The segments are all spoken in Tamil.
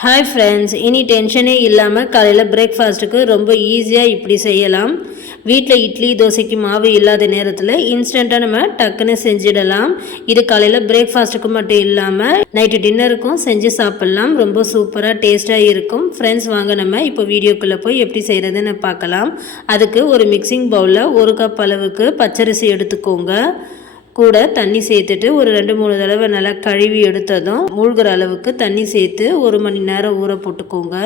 ஹாய் ஃப்ரெண்ட்ஸ் இனி டென்ஷனே இல்லாமல் காலையில் பிரேக்ஃபாஸ்ட்டுக்கு ரொம்ப ஈஸியாக இப்படி செய்யலாம். வீட்டில் இட்லி தோசைக்கு மாவு இல்லாத நேரத்தில் இன்ஸ்டண்ட்டாக நம்ம டக்குன்னு செஞ்சிடலாம். இது காலையில் பிரேக்ஃபாஸ்ட்டுக்கு மட்டும் இல்லாமல் நைட்டு டின்னருக்கும் செஞ்சு சாப்பிட்லாம். ரொம்ப சூப்பராக டேஸ்ட்டாக இருக்கும். ஃப்ரெண்ட்ஸ் வாங்க நம்ம இப்போ வீடியோக்குள்ளே போய் எப்படி செய்கிறதுன்னு பார்க்கலாம். அதுக்கு ஒரு மிக்சிங் பவுலில் ஒரு கப் அளவுக்கு பச்சரிசி எடுத்துக்கோங்க. கூட தண்ணி சேர்த்துட்டு ஒரு ரெண்டு மூணு தடவை நல்லா கழுவி எடுத்ததும் மூழ்கிற அளவுக்கு தண்ணி சேர்த்து ஒரு மணி நேரம் ஊற போட்டுக்கோங்க.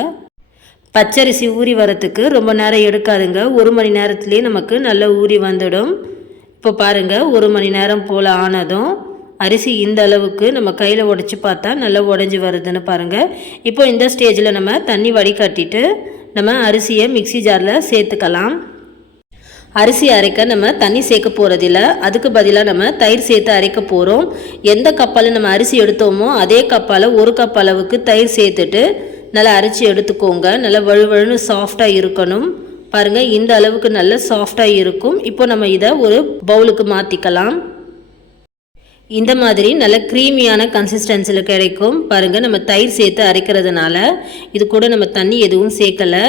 பச்சரிசி ஊறி வரத்துக்கு ரொம்ப நேரம் எடுக்காதுங்க. ஒரு மணி நேரத்துலேயே நமக்கு நல்லா ஊறி வந்துடும். இப்போ பாருங்கள் ஒரு மணி நேரம் போல் ஆனதும் அரிசி இந்த அளவுக்கு நம்ம கையில் உடச்சி பார்த்தா நல்லா உடஞ்சி வருதுன்னு பாருங்கள் இப்போ இந்த ஸ்டேஜில் நம்ம தண்ணி வடிகட்டிட்டு நம்ம அரிசியை மிக்சி ஜாரில் சேர்த்துக்கலாம். அரிசி அரைக்க நம்ம தண்ணி சேர்க்க போகிறதில்ல அதுக்கு பதிலாக நம்ம தயிர் சேர்த்து அரைக்க போகிறோம் எந்த கப்பால் நம்ம அரிசி எடுத்தோமோ அதே கப்பால் ஒரு கப் அளவுக்கு தயிர் சேர்த்துட்டு நல்லா அரைச்சி எடுத்துக்கோங்க. நல்லா வழுவழுன்னு சாஃப்டாக இருக்கணும். பாருங்கள் இந்த அளவுக்கு நல்ல சாஃப்டாக இருக்கும். இப்போ நம்ம இதை ஒரு பவுலுக்கு மாற்றிக்கலாம் இந்த மாதிரி நல்ல க்ரீமியான கன்சிஸ்டன்சியில் கிடைக்கும். பாருங்கள் நம்ம தயிர் சேர்த்து அரைக்கிறதுனால இது கூட நம்ம தண்ணி எதுவும் சேர்க்கலை.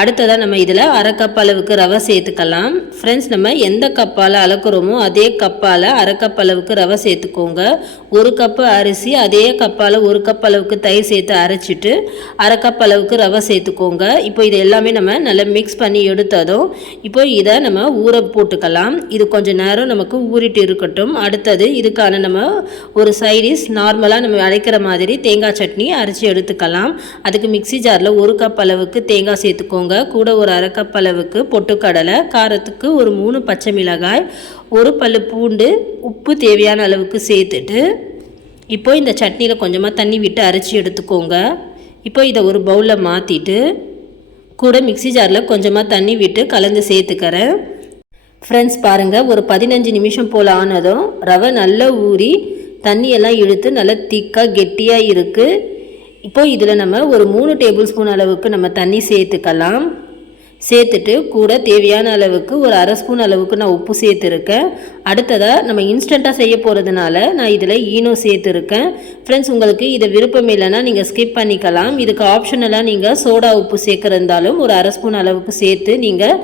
அடுத்ததாக நம்ம இதில் அரை கப் அளவுக்கு ரவை சேர்த்துக்கலாம். ஃப்ரெண்ட்ஸ் நம்ம எந்த கப்பால் அளக்குறோமோ அதே கப்பால் அரை கப் அளவுக்கு ரவை சேர்த்துக்கோங்க. ஒரு கப்பு அரிசி அதே கப்பால் ஒரு கப் அளவுக்கு தயிர் சேர்த்து அரைச்சிட்டு அரை கப் அளவுக்கு ரவை சேர்த்துக்கோங்க. இப்போ இது எல்லாமே நம்ம நல்லா மிக்ஸ் பண்ணி எடுத்ததும் இப்போ இதை நம்ம ஊற போட்டுக்கலாம். இது கொஞ்சம் நேரம் நமக்கு ஊறிட்டு இருக்கட்டும். அடுத்தது இதுக்கான நம்ம ஒரு சைடிஸ் நார்மலாக நம்ம அரைக்கிற மாதிரி தேங்காய் சட்னி அரைச்சி எடுத்துக்கலாம். அதுக்கு மிக்சி ஜாரில் ஒரு கப் அளவுக்கு தேங்காய் சேர்த்துக்கோங்க. கூட ஒரு அரைக்கப்பளவுக்கு பொட்டுக்கடலை காரத்துக்கு ஒரு மூணு பச்சை மிளகாய் ஒரு பல்லு பூண்டு உப்பு தேவையான அளவுக்கு சேர்த்துட்டு இப்போ இந்த சட்னியில் கொஞ்சமாக தண்ணி விட்டு அரைச்சி எடுத்துக்கோங்க. இப்போ இதை ஒரு பவுலில் மாற்றிட்டு கூட மிக்சி ஜாரில் கொஞ்சமாக தண்ணி விட்டு கலந்து சேர்த்துக்கிறேன். ஃப்ரெண்ட்ஸ் பாருங்கள் ஒரு பதினஞ்சு நிமிஷம் போல் ஆனதும் ரவை நல்லா ஊறி தண்ணியெல்லாம் இழுத்து நல்லா திக்காக கெட்டியாக இருக்குது இப்போது இதில் நம்ம ஒரு மூணு டேபிள் ஸ்பூன் அளவுக்கு நம்ம தண்ணி சேர்த்துக்கலாம். சேர்த்துட்டு கூட தேவையான அளவுக்கு ஒரு அரை ஸ்பூன் அளவுக்கு நான் உப்பு சேர்த்துருக்கேன். அடுத்ததாக நம்ம இன்ஸ்டண்ட்டாக செய்ய போகிறதுனால நான் இதில் ஈனோ சேர்த்துருக்கேன். ஃப்ரெண்ட்ஸ் உங்களுக்கு இதை விருப்பம் இல்லைன்னா நீங்கள் ஸ்கிப் பண்ணிக்கலாம். இதுக்கு ஆப்ஷனலாக நீங்கள் சோடா உப்பு சேர்க்குறதாலும் ஒரு அரை ஸ்பூன் அளவுக்கு சேர்த்து நீங்கள்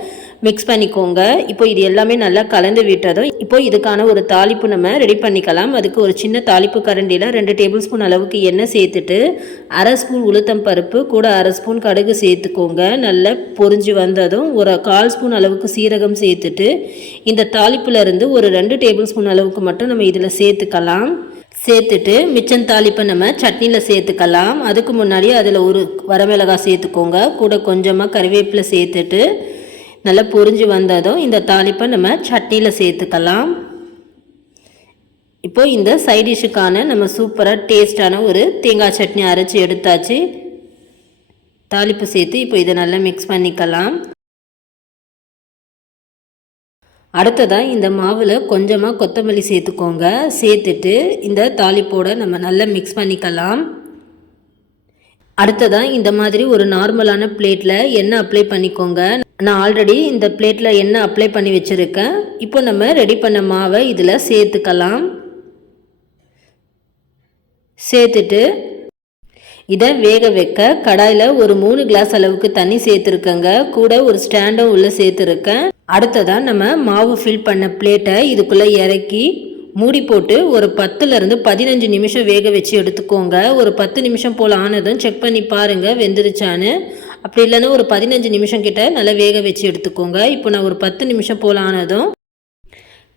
மிக்ஸ் பண்ணிக்கோங்க. இப்போ இது எல்லாமே நல்லா கலந்து விட்டதும் இப்போ இதுக்கான ஒரு தாளிப்பு நம்ம ரெடி பண்ணிக்கலாம். அதுக்கு ஒரு சின்ன தாளிப்பு கரண்டியில் ரெண்டு டேபிள் ஸ்பூன் அளவுக்கு எண்ணெய் சேர்த்துட்டு அரை ஸ்பூன் உளுத்தம் பருப்பு கூட அரை ஸ்பூன் கடுகு சேர்த்துக்கோங்க. நல்லா பொறிஞ்சு வந்ததும் ஒரு கால் ஸ்பூன் அளவுக்கு சீரகம் சேர்த்துட்டு இந்த தாளிப்புலேருந்து ஒரு ரெண்டு டேபிள் ஸ்பூன் அளவுக்கு மட்டும் நம்ம இதில் சேர்த்துக்கலாம். சேர்த்துட்டு மிச்சம் தாளிப்பை நம்ம சட்னியில் சேர்த்துக்கலாம். அதுக்கு முன்னாடி அதில் ஒரு வரமிளகாய் சேர்த்துக்கோங்க. கூட கொஞ்சமாக கருவேப்பிலை சேர்த்துட்டு நல்லா பொரிஞ்சு வந்ததும் இந்த தாளிப்பை நம்ம சட்னியில் சேர்த்துக்கலாம். இப்போ இந்த சைட் டிஷ்ஷுக்கான நம்ம சூப்பராக டேஸ்டான ஒரு தேங்காய் சட்னி அரைச்சி எடுத்தாச்சு. தாளிப்பு சேர்த்து இப்போ இதை நல்லா மிக்ஸ் பண்ணிக்கலாம். அடுத்ததாக இந்த மாவில் கொஞ்சமாக கொத்தமல்லி சேர்த்துக்கோங்க. சேர்த்துட்டு இந்த தாளிப்போடு நம்ம நல்லா மிக்ஸ் பண்ணிக்கலாம். அடுத்ததாக இந்த மாதிரி ஒரு நார்மலான பிளேட்டில் எண்ணெய் அப்ளை பண்ணிக்கோங்க. நான் ஆல்ரெடி இந்த பிளேட்டில் எண்ணெய் அப்ளை பண்ணி வச்சுருக்கேன்? இப்போ நம்ம ரெடி பண்ண மாவை இதில் சேர்த்துக்கலாம். சேர்த்துட்டு இதை வேக வைக்க கடாயில் ஒரு மூணு கிளாஸ் அளவுக்கு தண்ணி சேர்த்துருக்கேங்க. கூட ஒரு ஸ்டாண்டும் உள்ளே சேர்த்துருக்கேன். அடுத்ததாக நம்ம மாவு ஃபில் பண்ண பிளேட்டை இதுக்குள்ளே இறக்கி மூடி போட்டு ஒரு பத்துலேருந்து பதினஞ்சு நிமிஷம் வேக வச்சு எடுத்துக்கோங்க. ஒரு பத்து நிமிஷம் போல் ஆனதும் செக் பண்ணி பாருங்கள் வெந்துருச்சான்னு. அப்படி இல்லைன்னா ஒரு பதினஞ்சு நிமிஷம் கிட்ட நல்லா வேக வச்சு எடுத்துக்கோங்க. இப்போ நான் ஒரு பத்து நிமிஷம் போல் ஆனதும்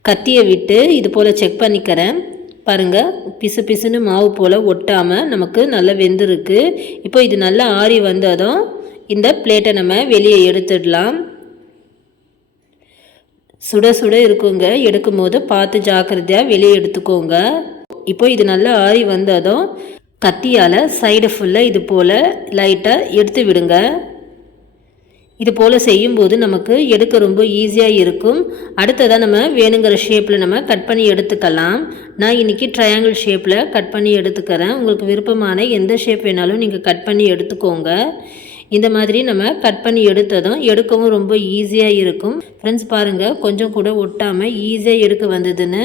கத்தியை விட்டு இது போல் செக் பண்ணிக்கிறேன். பாருங்கள் பிசு பிசுன்னு மாவு போல் ஒட்டாமல் நமக்கு நல்லா வெந்திருக்கு. இப்போ இது நல்லா ஆறி வந்ததும் இந்த பிளேட்டை நம்ம வெளியே எடுத்துடலாம். சுட சுட இருக்குங்க. எடுக்கும் போது பார்த்து ஜாக்கிரதையாக வெளியே எடுத்துக்கோங்க. இப்போ இது நல்லா ஆறி வந்ததும் கத்தியால் சைடு ஃபுல்லாக இது போல் லைட்டாக எடுத்து விடுங்க. இது போல் செய்யும்போது நமக்கு எடுக்க ரொம்ப ஈஸியாக இருக்கும். அடுத்ததாக நம்ம வேணுங்கிற ஷேப்பில் நம்ம கட் பண்ணி எடுத்துக்கலாம். நான் இன்றைக்கி ட்ரையாங்கிள் ஷேப்பில் கட் பண்ணி எடுத்துக்கிறேன். உங்களுக்கு விருப்பமான எந்த ஷேப் வேணாலும் நீங்கள் கட் பண்ணி எடுத்துக்கோங்க. இந்த மாதிரி நம்ம கட் பண்ணி எடுத்ததும் எடுக்கவும் ரொம்ப ஈஸியாக இருக்கும். ஃப்ரெண்ட்ஸ் பாருங்கள் கொஞ்சம் கூட ஒட்டாமல் ஈஸியாக எடுக்க வந்ததுன்னு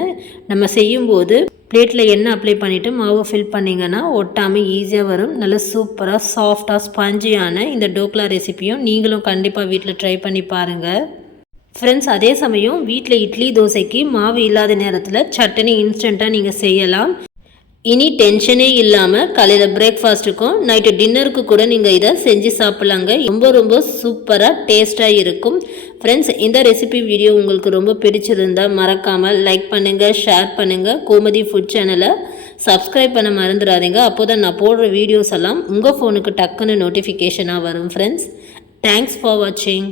நம்ம செய்யும்போது பிளேட்டில் எண்ணெய் அப்ளை பண்ணிவிட்டு மாவு ஃபில் பண்ணிங்கன்னா ஒட்டாமல் ஈஸியாக வரும். நல்ல சூப்பராக சாஃப்டாக ஸ்பஞ்சியான இந்த டோக்லா ரெசிப்பியும் நீங்களும் கண்டிப்பாக வீட்டில் ட்ரை பண்ணி பாருங்கள் ஃப்ரெண்ட்ஸ் அதே சமயம் வீட்டில் இட்லி தோசைக்கு மாவு இல்லாத நேரத்தில் சட்னி இன்ஸ்டண்ட்டாக நீங்கள் செய்யலாம். இனி டென்ஷனே இல்லாமல் காலையில் பிரேக்ஃபாஸ்ட்டுக்கும் நைட்டு டின்னருக்கு கூட நீங்கள் இதை செஞ்சு சாப்பிட்லாங்க. ரொம்ப ரொம்ப சூப்பராக டேஸ்ட்டாக இருக்கும். ஃப்ரெண்ட்ஸ் இந்த ரெசிபி வீடியோ உங்களுக்கு ரொம்ப பிடிச்சிருந்தால் மறக்காமல் லைக் பண்ணுங்கள் ஷேர் பண்ணுங்கள் கோமதி ஃபுட் சேனலை சப்ஸ்கிரைப் பண்ண மறந்துடாதீங்க. அப்போ தான் நான் போடுற வீடியோஸ் எல்லாம் உங்கள் ஃபோனுக்கு டக்குன்னு நோட்டிஃபிகேஷனாக வரும் ஃப்ரெண்ட்ஸ் தேங்க்ஸ் ஃபார் வாட்சிங்